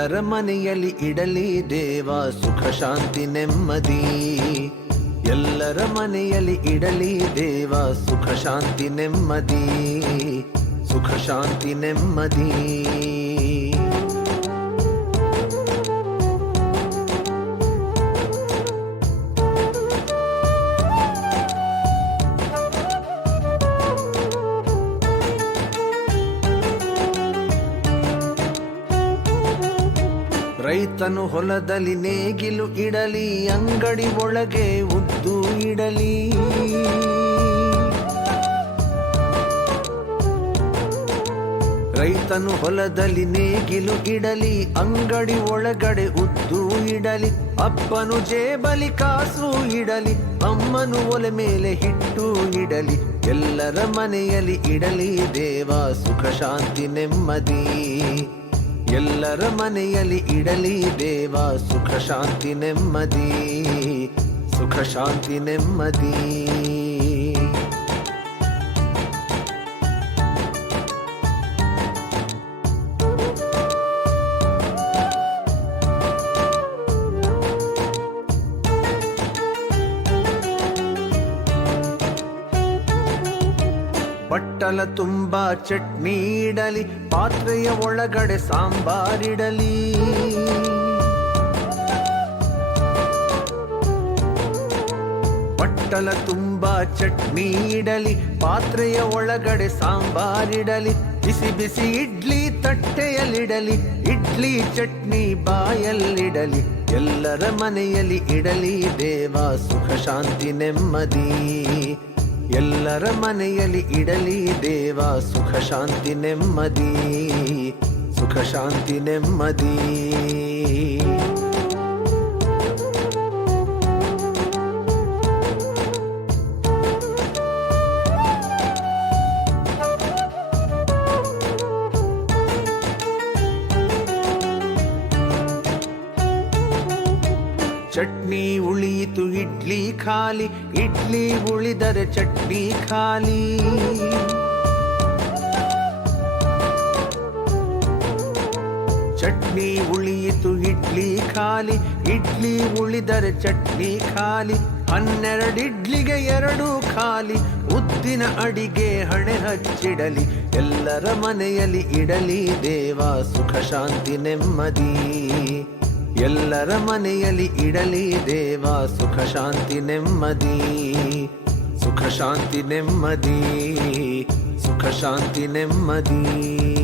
ಎಲ್ಲರ ಮನೆಯಲ್ಲಿ ಇಡಲಿ ದೇವ, ಸುಖ, ಶಾಂತಿ, ನೆಮ್ಮದಿ. ಎಲ್ಲರ ಮನೆಯಲ್ಲಿ ಇಡಲಿ ದೇವ, ಸುಖ, ಶಾಂತಿ, ನೆಮ್ಮದಿ. ಸುಖ, ಶಾಂತಿ, ನೆಮ್ಮದಿ. ರೈತನು ಹೊಲದಲ್ಲಿ ನೇಗಿಲು ಇಡಲಿ, ಅಂಗಡಿ ಒಳಗೆ ಉದ್ದು ಇಡಲಿ. ರೈತನು ಹೊಲದಲ್ಲಿ ನೇಗಿಲು ಇಡಲಿ, ಅಂಗಡಿ ಒಳಗಡೆ ಉದ್ದು ಇಡಲಿ. ಅಪ್ಪನು ಜೇಬಲಿ ಕಾಸು ಇಡಲಿ, ಅಮ್ಮನು ಒಲೆ ಮೇಲೆ ಹಿಟ್ಟು ಇಡಲಿ. ಎಲ್ಲರ ಮನೆಯಲ್ಲಿ ಇಡಲಿ ದೇವ ಸುಖ ಶಾಂತಿ ನೆಮ್ಮದಿ. ಎಲ್ಲರ ಮನೆಯಲ್ಲಿ ಇಡಲಿ ದೇವ ಸುಖ ಶಾಂತಿ ನೆಮ್ಮದಿ ಸುಖ ಶಾಂತಿ ನೆಮ್ಮದಿ. ಬಟ್ಟಲ ತುಂಬ ಚಟ್ನಿ ಇಡಲಿ ಪಾತ್ರೆಯ ಒಳಗಡೆ ಸಾಂಬಾರಿಡಲಿ. ಬಟ್ಟಲ ತುಂಬ ಚಟ್ನಿ ಇಡಲಿ ಪಾತ್ರೆಯ ಒಳಗಡೆ ಸಾಂಬಾರಿಡಲಿ. ಬಿಸಿ ಬಿಸಿ ಇಡ್ಲಿ ತಟ್ಟೆಯಲ್ಲಿಡಲಿ, ಇಡ್ಲಿ ಚಟ್ನಿ ಬಾಯಲ್ಲಿಡಲಿ. ಎಲ್ಲರ ಮನೆಯಲ್ಲಿ ಇಡಲಿ ದೇವ ಸುಖ ಶಾಂತಿ ನೆಮ್ಮದಿ. ಎಲ್ಲರ ಮನೆಯಲ್ಲಿ ಇಡಲಿ ದೇವ ಸುಖ ಶಾಂತಿ ನೆಮ್ಮದಿ ಸುಖ ಶಾಂತಿ ನೆಮ್ಮದಿ. ಚಟ್ನಿ ಉಳಿಯಿತು, ಇಡ್ಲಿ ಖಾಲಿ. ಇಡ್ಲಿ ಉಳಿದರೆ ಚಟ್ನಿ ಖಾಲಿ. ಚಟ್ನಿ ಉಳಿಯಿತು, ಇಡ್ಲಿ ಖಾಲಿ. ಇಡ್ಲಿ ಉಳಿದರೆ ಚಟ್ನಿ ಖಾಲಿ. ಹನ್ನೆರಡು ಇಡ್ಲಿಗೆ ಎರಡು ಖಾಲಿ. ಉದ್ದಿನ ಅಡಿಗೆ ಹಣೆ ಹಚ್ಚಿಡಲಿ. ಎಲ್ಲರ ಮನೆಯಲ್ಲಿ ಇಡಲಿ ದೇವ ಸುಖ, ಶಾಂತಿ, ನೆಮ್ಮದಿ. ಎಲ್ಲರ ಮನೆಯಲ್ಲಿ ಇಡಲಿ ದೇವ ಸುಖ ಶಾಂತಿ ನೆಮ್ಮದಿ. ಸುಖ ಶಾಂತಿ ನೆಮ್ಮದಿ. ಸುಖ ಶಾಂತಿ ನೆಮ್ಮದಿ.